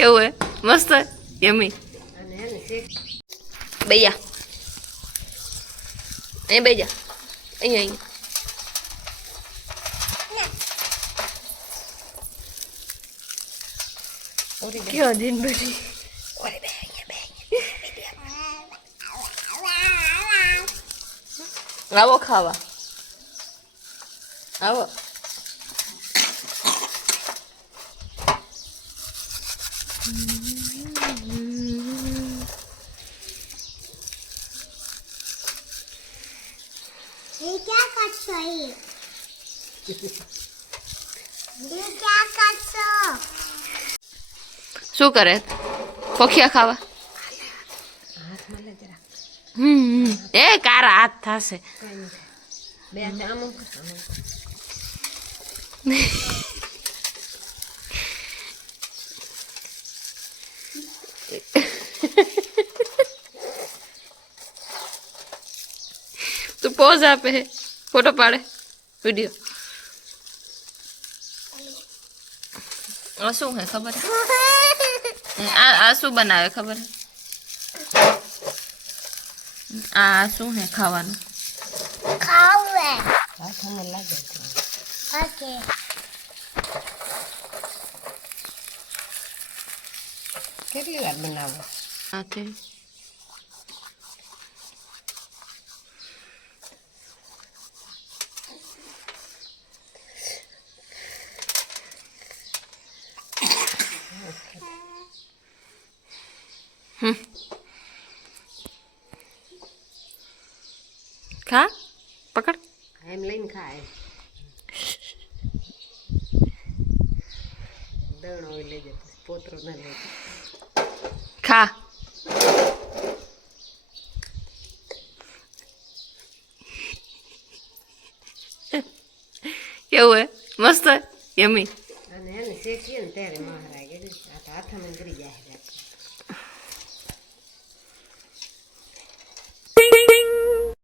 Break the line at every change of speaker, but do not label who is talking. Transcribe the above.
કેવું હે મસ્ત? યમી બૈયા અહીં બેજા અહીંયા અહીંયા. ક્યાં દિન બધી
ઓરી બે
આવો ખાવા. આવો.
ये क्या कर सो ये ये क्या कर सो
શું કરે ખોખિયા ખાવા
હાથમાં લે જરા
હમ એ કારા હાથ થશે
કાંઈ નહીં થાય બે હાથે આમ આમ કર, આમ આમ કર.
તું પોઝ આપે હે ફોટો પાડે વિડીયો આ શું હે ખબર હે આ આ શું બનાવે ખબર હે આ શું હે ખાવાનું
खाओ है
હાથમાં લાગે છે. કેટલી વાર બનાવો?
સાથે. ખા? પકડ.
એમ લઈને ખાય. દણ હોય લઈ જતો પોતરો ના લે
ખા કેવું હે મસ્ત યમી
અને એને શેકીએ ને ત્યારે મહારાજ હાથમાં જાય છે.